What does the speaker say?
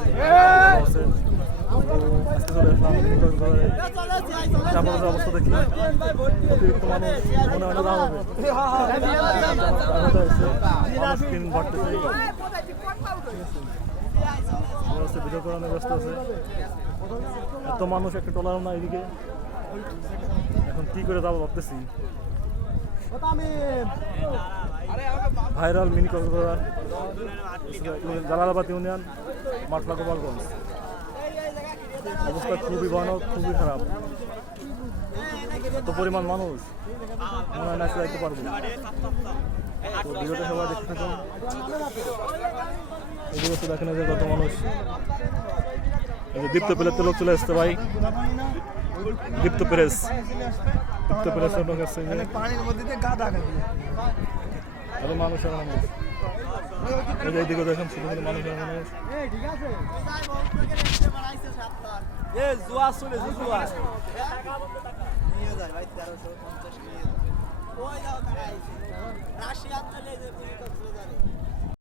আছে। তো আজকে চলে আসলাম কক্সবাজারে। চাপাবাজার অবস্থা দেখি অতিরিক্ত মানুষ মনে হয় না যাওয়া হবে। মানুষ কিন বাড়তেছে, ভিডিও করানোর ব্যস্ত আছে। এত মানুষ একটা টলার না এদিকে, এখন কি করে যাবো ভাবতেছি। Viral mini Cox's Bazar, Jalalabad union, মাঠলা গোপালগঞ্জ। অবস্থা খুবই ভয়ানক, খুবই খারাপ। এত পরিমাণ মানুষ মনে হয় না যাইতে পারবো। তো ভিডিওটা সবাই দেখতে থাকুন। এই বস্তু দেখেন যে কত মানুষ। এই যে দীপ্ত প্যালেসে লোক চলে আসছে ভাই, দীপ্ত প্যালেস, দীপ্ত প্যালেসের লোক আসছে। এত মানুষ আর মানুষ, এই যে এইদিকে দেখেন শুধু শুধু মানুষ আর মানুষ।